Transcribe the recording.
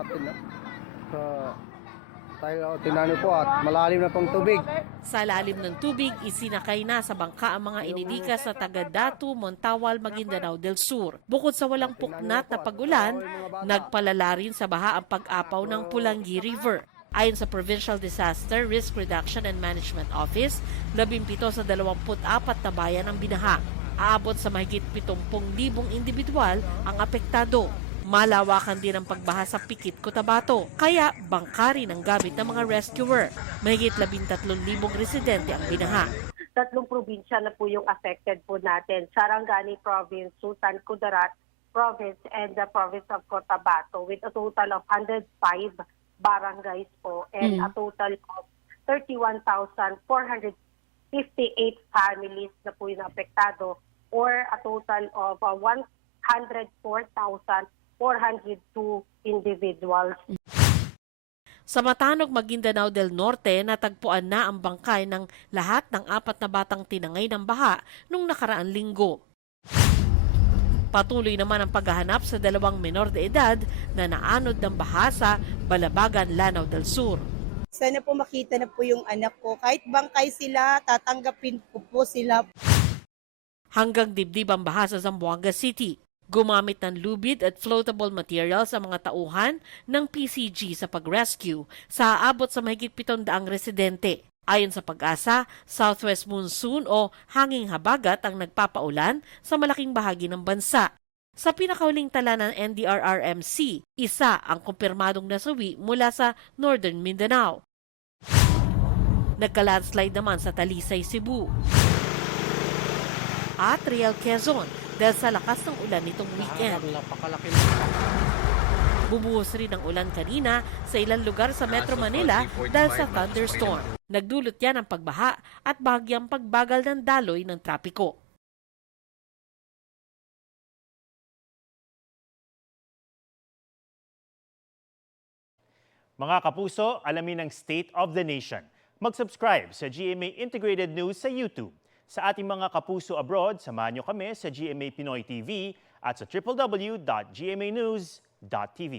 natin na. Tayo tinano po at malalim na pong tubig. Sa lalim ng tubig, isinakay na sa bangka ang mga inilika sa Taga-Datu, Montawal, Maguindanao del Sur. Bukod sa walang puknat na pag-ulan, nagpalala rin sa baha ang pag-apaw ng Pulangi River. Ayon sa Provincial Disaster Risk Reduction and Management Office, 17 sa 24 na bayan ang binaha. Aabot sa mahigit 70,000 individual ang apektado. Malawakan din ang pagbaha sa Pikit, Cotabato, kaya bangka rin ang gamit ng mga rescuer. Mahigit 13,000 residente ang binaha. 3 probinsya na po yung affected po natin. Sarangani Province, Sultan Kudarat Province, and the Province of Cotabato with a total of 105 barangays po and a total of 31,458 families na po yung apektado or a total of 104,402 individuals. Sa Matanog, Maguindanao del Norte, natagpuan na ang bangkay ng lahat ng 4 na batang tinangay ng baha nung nakaraang linggo. Patuloy naman ang paghahanap sa 2 menor de edad na naanod ng baha sa Balabagan, Lanao del Sur. Sana po makita na po yung anak ko. Kahit bangkay sila, tatanggapin ko po sila. Hanggang dibdib ang baha sa Zamboanga City. Gumamit ng lubid at floatable materials ang mga tauhan ng PCG sa pag-rescue sa aabot sa mahigit 700 residente. Ayon sa Pag-asa, southwest monsoon o hanging habagat ang nagpapaulan sa malaking bahagi ng bansa. Sa pinakahuling tala ng NDRRMC, isa ang kumpirmadong nasawi mula sa Northern Mindanao. Nagka-landslide naman sa Talisay, Cebu at Real Quezon dahil sa lakas ng ulan nitong weekend. Bubuhos rin ang ulan kanina sa ilang lugar sa Metro Manila dahil sa thunderstorm. Nagdulot yan ng pagbaha at bahagyang pagbagal ng daloy ng trapiko. Mga kapuso, alamin ang State of the Nation. Mag-subscribe sa GMA Integrated News sa YouTube. Sa ating mga kapuso abroad, samahan niyo kami sa GMA Pinoy TV at sa www.gmanews.tv.